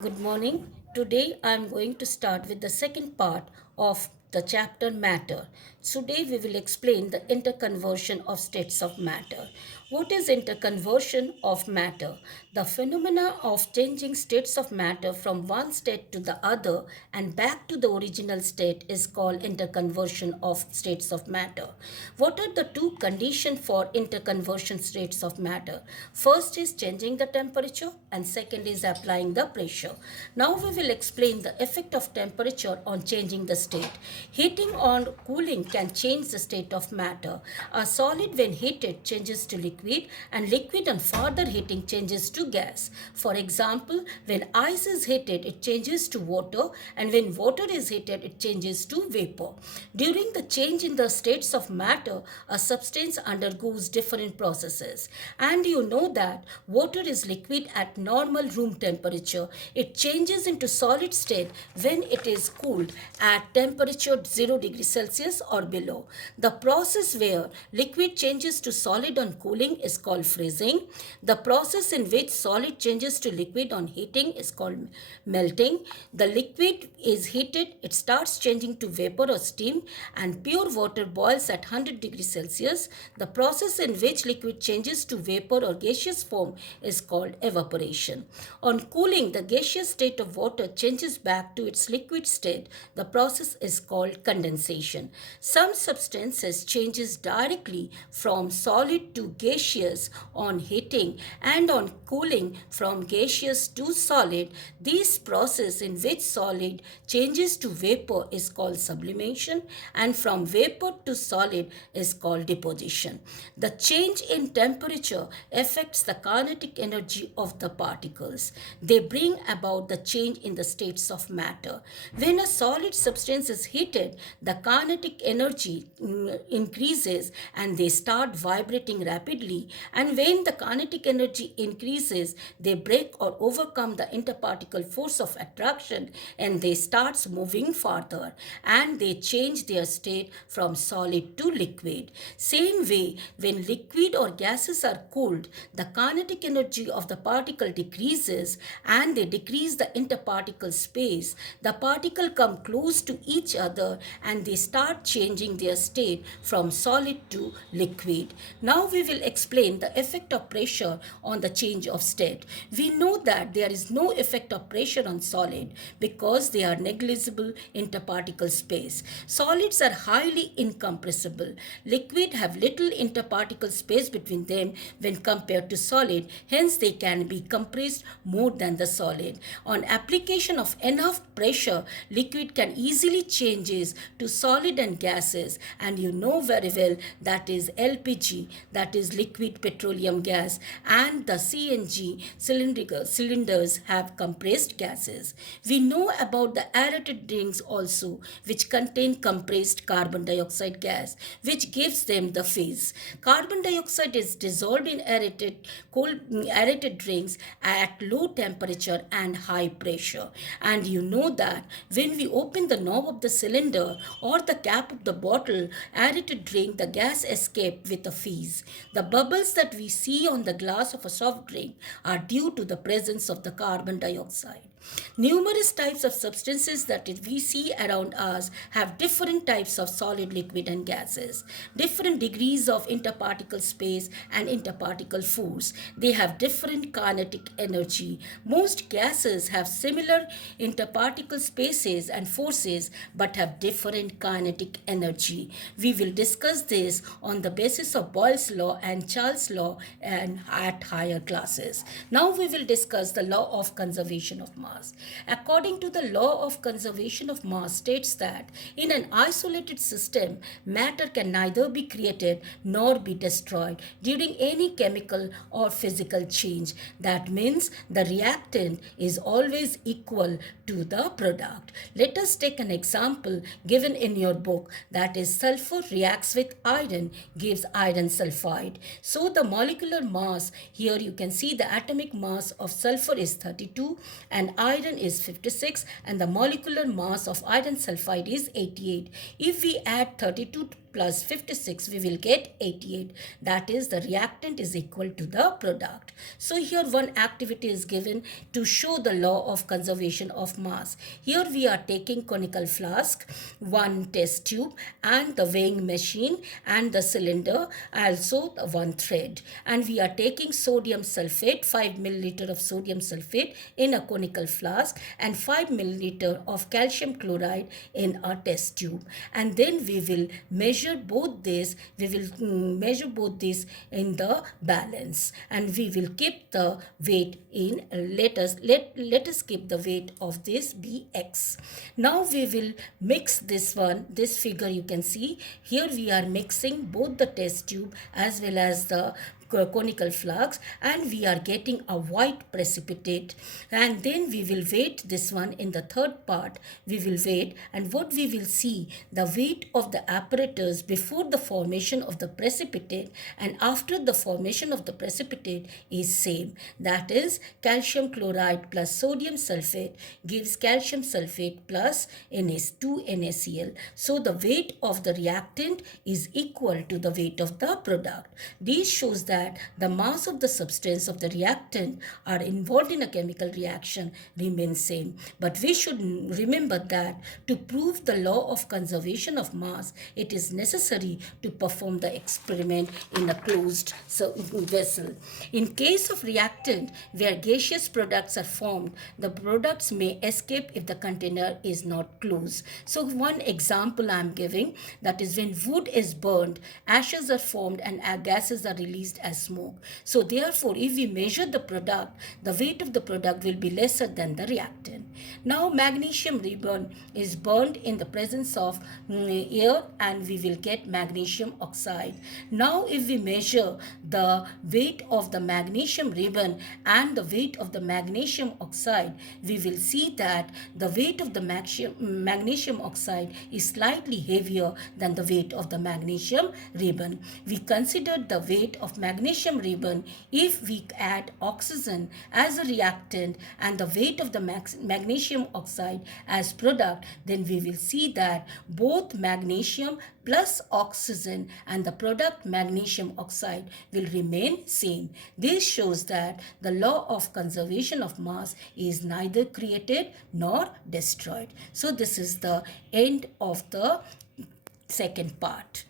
Good morning. Today I am going to start with the second part of the chapter Matter. Today we will explain the interconversion of states of matter. What is interconversion of matter? The phenomena of changing states of matter from one state to the other and back to the original state is called interconversion of states of matter. What are the two conditions for interconversion states of matter? First is changing the temperature and second is applying the pressure. Now we will explain the effect of temperature on changing the state. Heating or cooling can change the state of matter. A solid when heated changes to liquid and liquid on further heating changes to gas. For example, when ice is heated it changes to water and when water is heated it changes to vapor. During the change in the states of matter, a substance undergoes different processes. And you know that water is liquid at normal room temperature. It changes into solid state when it is cooled at temperature 0 degrees Celsius or below. The process where liquid changes to solid on cooling is called freezing. The process in which solid changes to liquid on heating is called melting. The liquid is heated, it starts changing to vapor or steam, and pure water boils at 100 degrees Celsius. The process in which liquid changes to vapor or gaseous form is called evaporation. On cooling, the gaseous state of water changes back to its liquid state. The process is called condensation. Some substances changes directly from solid to gaseous on heating and on cooling from gaseous to solid. This process in which solid changes to vapor is called sublimation and from vapor to solid is called deposition. The change in temperature affects the kinetic energy of the particles. They bring about the change in the states of matter. When a solid substance is heated, the kinetic energy increases and they start vibrating rapidly. And when the kinetic energy increases, they break or overcome the interparticle force of attraction and they start moving farther and they change their state from solid to liquid. Same way, when liquid or gases are cooled, the kinetic energy of the particle decreases and they decrease the interparticle space. The particle come close to each other and they start changing their state from solid to liquid. Now we will explain the effect of pressure on the change of state. We know that there is no effect of pressure on solid because they are negligible interparticle space. Solids are highly incompressible. Liquid have little interparticle space between them when compared to solid, hence they can be compressed more than the solid. On application of enough pressure, liquid can easily changes to solid and gases, and you know very well that is LPG, that is liquid petroleum gas, and the CNG cylinders have compressed gases. We know about the aerated drinks also, which contain compressed carbon dioxide gas, which gives them the phase. Carbon dioxide is dissolved in aerated drinks at low temperature and high pressure. And you know that when we open the knob of the cylinder or the cap of the bottle, aerated drink, the gas escape with a phase. The bubbles that we see on the glass of a soft drink are due to the presence of the carbon dioxide. Numerous types of substances that we see around us have different types of solid, liquid, and gases, different degrees of interparticle space and interparticle force. They have different kinetic energy. Most gases have similar interparticle spaces and forces but have different kinetic energy. We will discuss this on the basis of Boyle's law and Charles' law and at higher classes. Now we will discuss the law of conservation of mass. According to the law of conservation of mass states that in an isolated system, matter can neither be created nor be destroyed during any chemical or physical change. That means the reactant is always equal to the product. Let us take an example given in your book, that is sulfur reacts with iron gives iron sulfide. So the molecular mass, here you can see the atomic mass of sulfur is 32 and iron is 56 and the molecular mass of iron sulfide is 88. If we add 32 plus 56, we will get 88. That is, the reactant is equal to the product. So here one activity is given to show the law of conservation of mass. Here we are taking conical flask, one test tube, and the weighing machine, and the cylinder, also one thread. And we are taking sodium sulfate, 5 milliliter of sodium sulfate in a conical flask, and 5 milliliter of calcium chloride in a test tube. And then we will measure both this, measure both this in the balance, and we will keep the weight in, let us keep the weight of this bx. Now we will mix this one, this figure you can see here we are mixing both the test tube as well as the conical flask, and we are getting a white precipitate. And then we will weight this one in the third part. We will weight, and what we will see, the weight of the apparatus before the formation of the precipitate and after the formation of the precipitate is same. That is, calcium chloride plus sodium sulfate gives calcium sulfate plus NH2NaCl. So the weight of the reactant is equal to the weight of the product. This shows that the mass of the substance of the reactant are involved in a chemical reaction remains same. But we should remember that to prove the law of conservation of mass, it is necessary to perform the experiment in a closed vessel. In case of reactant where gaseous products are formed, the products may escape if the container is not closed. So one example I am giving, that is when wood is burned, ashes are formed and gases are released as smoke. So therefore, if we measure the product, the weight of the product will be lesser than the reactant. Now magnesium ribbon is burned in the presence of air, and we will get magnesium oxide. Now if we measure the weight of the magnesium ribbon and the weight of the magnesium oxide, we will see that the weight of the magnesium oxide is slightly heavier than the weight of the magnesium ribbon. We considered the weight of magnesium ribbon if we add oxygen as a reactant and the weight of the magnesium oxide as product, then we will see that both magnesium plus oxygen and the product magnesium oxide will remain same. This shows that the law of conservation of mass is neither created nor destroyed. So this is the end of the second part.